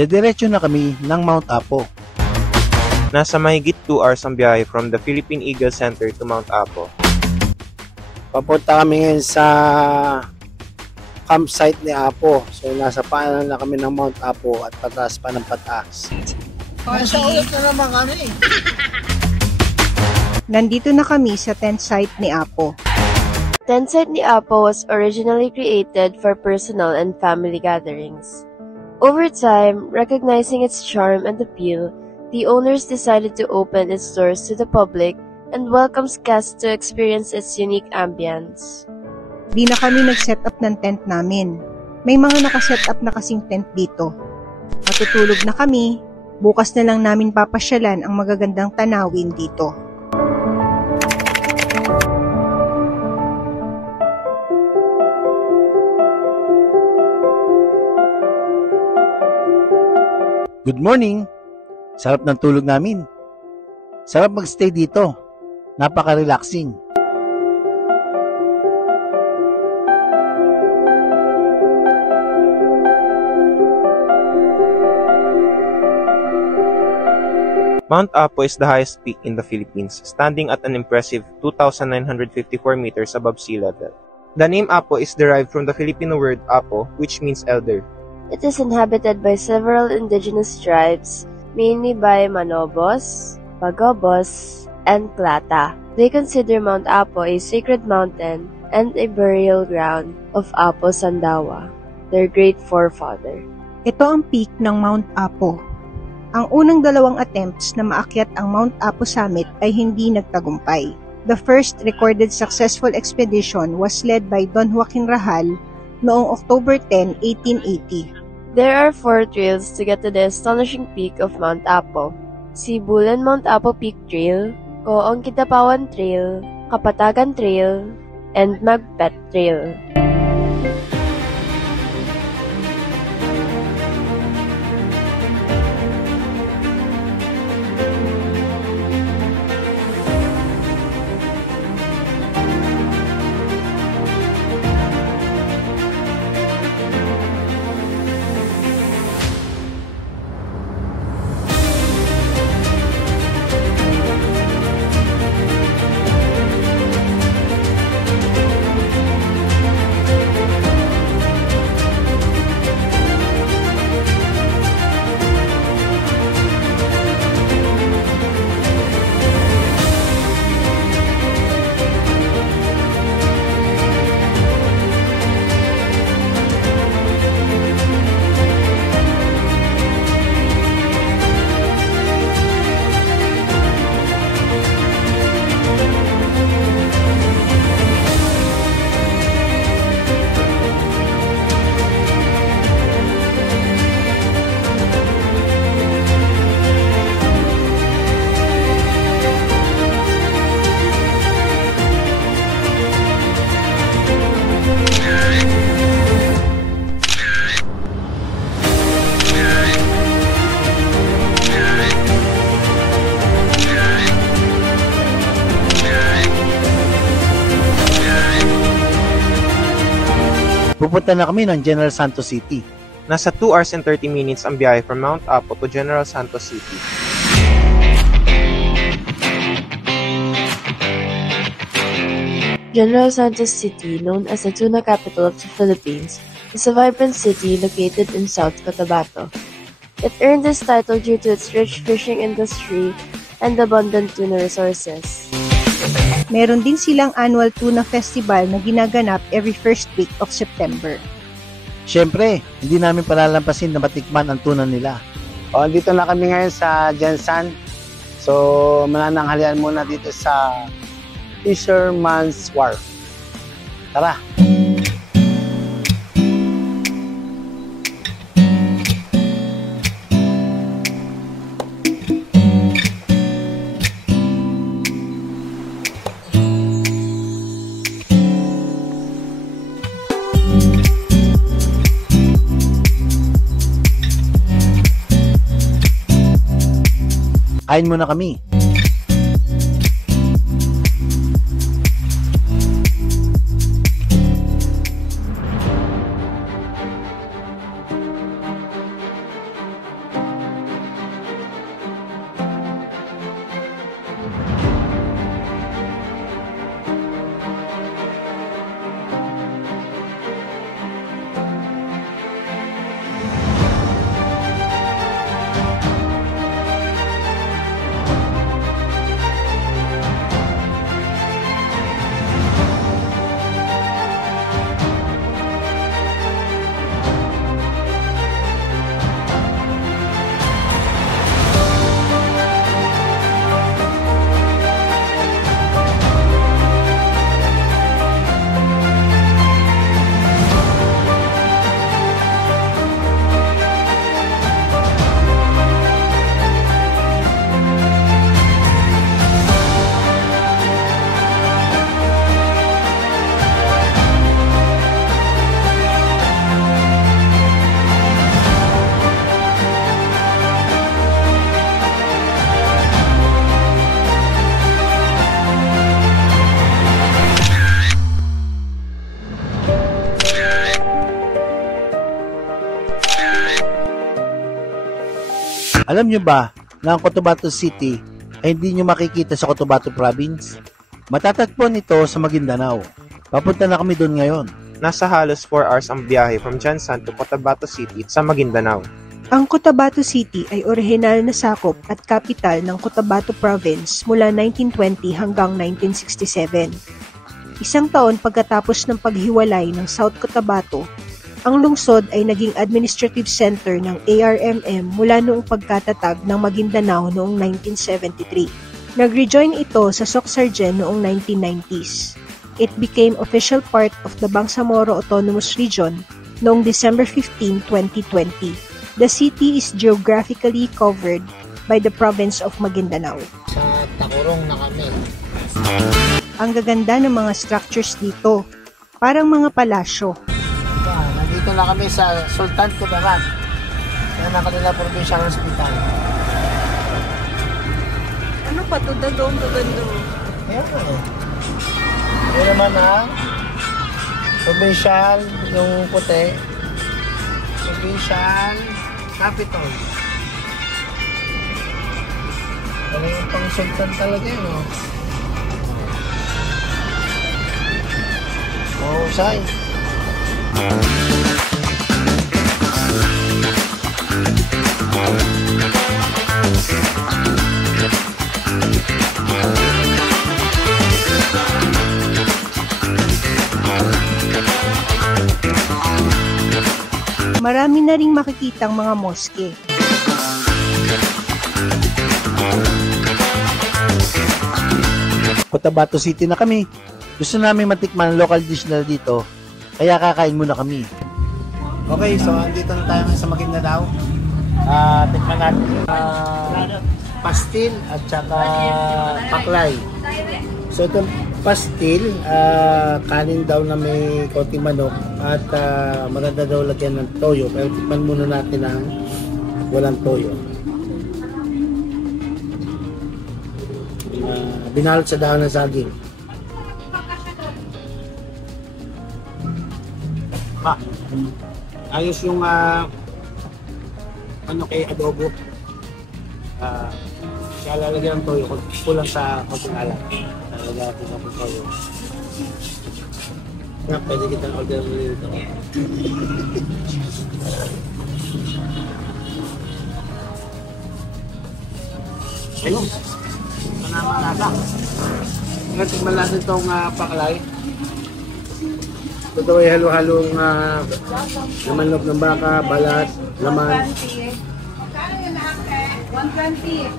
Dediretso na kami ng Mount Apo. Nasa mahigit 2 hours ang biyahe from the Philippine Eagle Center to Mount Apo. Papunta kami ngayon sa campsite ni Apo. So nasa paanan na kami ng Mount Apo at pataas pa ng pataas. Sa ulit na naman kami. Nandito na kami sa tent site ni Apo. Tent site ni Apo was originally created for personal and family gatherings. Over time, recognizing its charm and appeal, the owners decided to open its doors to the public and welcomes guests to experience its unique ambience. Di na kami nag-set up ng tent namin. May mga nakaset up na kasing tent dito. Matutulog na kami, bukas na lang namin papasyalan ang magagandang tanawin dito. Good morning! Sarap ng tulog namin. Sarap magstay dito. Napaka-relaxing. Mount Apo is the highest peak in the Philippines, standing at an impressive 2,954 meters above sea level. The name Apo is derived from the Filipino word Apo, which means elder. It is inhabited by several indigenous tribes, mainly by Manobos, Pagobos, and Plata. They consider Mount Apo a sacred mountain and a burial ground of Apo Sandawa, their great forefather. Ito ang peak ng Mount Apo. Ang unang 2 attempts na maakyat ang Mount Apo summit ay hindi nagtagumpay. The first recorded successful expedition was led by Don Joaquin Rahal noong October 10, 1880. There are 4 trails to get to the astonishing peak of Mount Apo. Sibulan Mount Apo Peak Trail, Coong Kitapawan Trail, Kapatagan Trail, and Magpet Trail. Pupunta na kami ng General Santos City. Nasa 2 hours and 30 minutes ang biyahe from Mount Apo to General Santos City. General Santos City, known as the tuna capital of the Philippines, is a vibrant city located in South Cotabato. It earned this title due to its rich fishing industry and abundant tuna resources. Meron din silang annual tuna festival na ginaganap every first week of September. Siyempre, hindi namin palalampasin na matikman ang tuna nila. Dito na kami ngayon sa Gensan. So, manananghalian muna dito sa Fisherman's Wharf. Tara! Kain muna kami. Alam nyo ba na ang Cotabato City ay hindi nyo makikita sa Cotabato Province? Matatagpuan ito sa Maguindanao. Papunta na kami doon ngayon. Nasa halos 4 hours ang biyahe from Jansan to Cotabato City sa Maguindanao. Ang Cotabato City ay orihinal na sakop at kapital ng Cotabato Province mula 1920 hanggang 1967. Isang taon pagkatapos ng paghiwalay ng South Cotabato, ang lungsod ay naging administrative center ng ARMM mula noong pagkatatag ng Maguindanao noong 1973. Nag-rejoin ito sa Socsargen noong 1990s. It became official part of the Bangsamoro Autonomous Region noong December 15, 2020. The city is geographically covered by the province of Maguindanao. Sa Takurong na kami. Ang gaganda ng mga structures dito, parang mga palasyo. Nandito na kami sa Sultan Kudarat. Yan ang kanila provincial hospital. Ano pa ito? Dagong gaganda. Ayan po eh. Yan naman ang provincial, yung puti. Provincial capital. Ano yung pang sultan talaga yun, no? Oh, say. Marami na ring makikitang mga moske. Cotabato City na kami. Gusto namin matikman ang local dish na dito, kaya kakain muna kami. Okay, so andito na tayo sa Maguindanao. Tikman natin pastil at saka paklay. So itong pastil, kanin daw na may konting manok at maganda daw lagyan ng toyo. Pero tikman muna natin ang walang toyo. Binalot sa dahon ng saging. Ayos yung ano kay adobo. Siya lalagyan ng toyo, kulang sa konting alat. Lalagyan natin ng toyo. Pwede kitang order mo dito. Ayun. Manasa. Ngayon, tignan natin itong pakalay. Ito ay halo-halong laman loob ng baka, balat, laman. 120.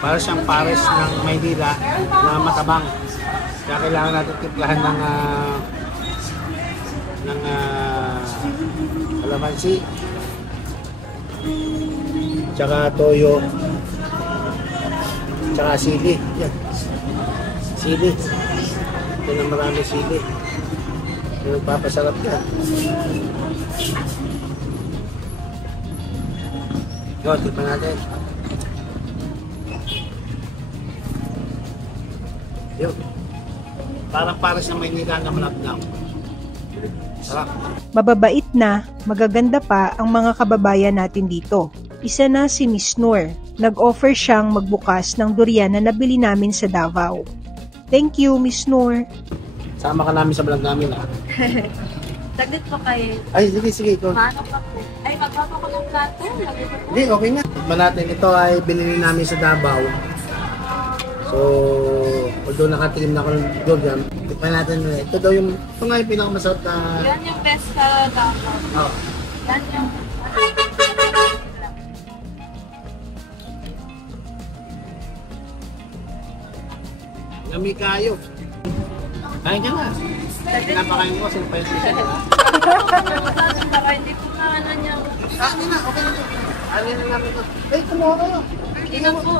Para siyang pares ng Maynila na matabang. Kaya kailangan natin timplahan ng kalamansi, tsaka toyo, tsaka sili. Yan. Sili. Ito na marami sili. Yung papasarap yan. Yo, tikman natin. Yo. Parang pares na Maynila na malabnaw. Sarap. Mababait na, magaganda pa ang mga kababayan natin dito. Isa na si Miss Noor. Nag-offer siyang magbukas ng durian na nabili namin sa Davao. Thank you, Miss Noor. Sama ka namin sa vlog namin, ha? Dagat pa kayo. Ay, sige. Ito. Paano pa po? Ay, magpapa ko ng plato. Hindi, okay na. Tikman natin. Ito ay binili namin sa Davao. So, although nakatikim na ako ng durian, tikman natin. Ito daw yung, ito nga yung pinakamasarap na... Yan yung best sa Davao. Oh. Yan yung... Lami kayo. Kain ka na. Napakain mo kasi pa yung siya, di ba? Hindi ko na ano niya. Ano na, okay na. Ano na namin ito? Ay, kumuha kayo. Ingat po.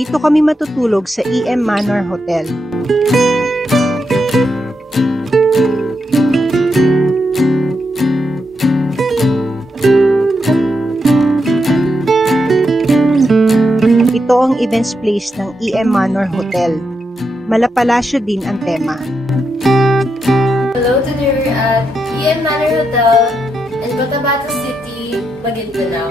Dito kami matutulog sa EM Manor Hotel. Ito ang events place ng EM Manor Hotel. Malapalasyo din ang tema. Hello to dinner at EM Manor Hotel in Cotabato City, Maguindanao.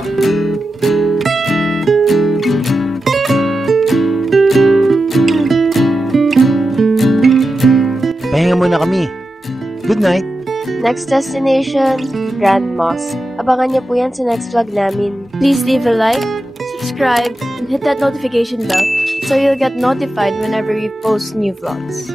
Pahinga muna kami. Good night. Next destination, Grand Mosque. Abangan niyo po yan sa next vlog namin. Please leave a like, subscribe, and hit that notification bell so you'll get notified whenever we post new vlogs.